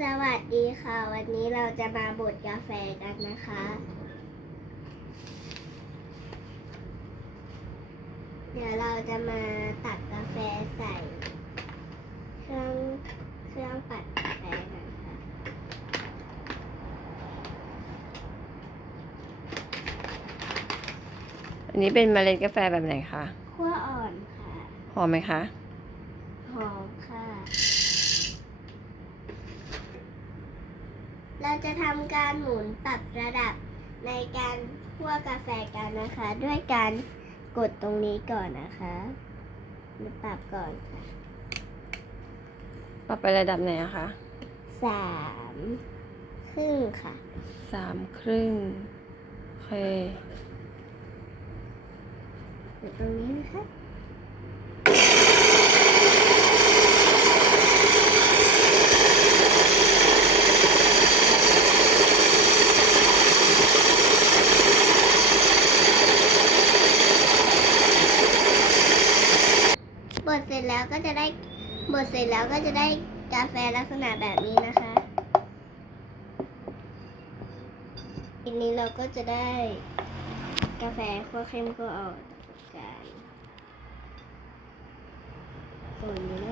สวัสดีค่ะ วันนี้เราจะมาบดกาแฟกันนะคะ เดี๋ยวเราจะมาตักกาแฟใส่ เครื่องเครื่องปั่นกาแฟกันค่ะอันนี้เป็นเมล็ดกาแฟแบบไหนคะขั้วอ่อนค่ะ หอมไหมคะ หอมค่ะ เราจะทำการหมุนปรับระดับในการคั่วกาแฟกันนะคะ ด้วยการกดตรงนี้ก่อนนะคะหรือปรับก่อนค่ะปรับไประดับไหนอะคะสามครึ่งค่ะสามครึ่งโอเค อยู่ตรงนี้นะคะ ดเสร็จแล้วก็จะได้บดเสร็จแล้วก็จะได้กาแฟลักษณะแบบนี้นะคะทีนี้เราก็จะได้กาแฟขั้วเข้มคั่วอ่อนกันคนอยู่นั่นแหละ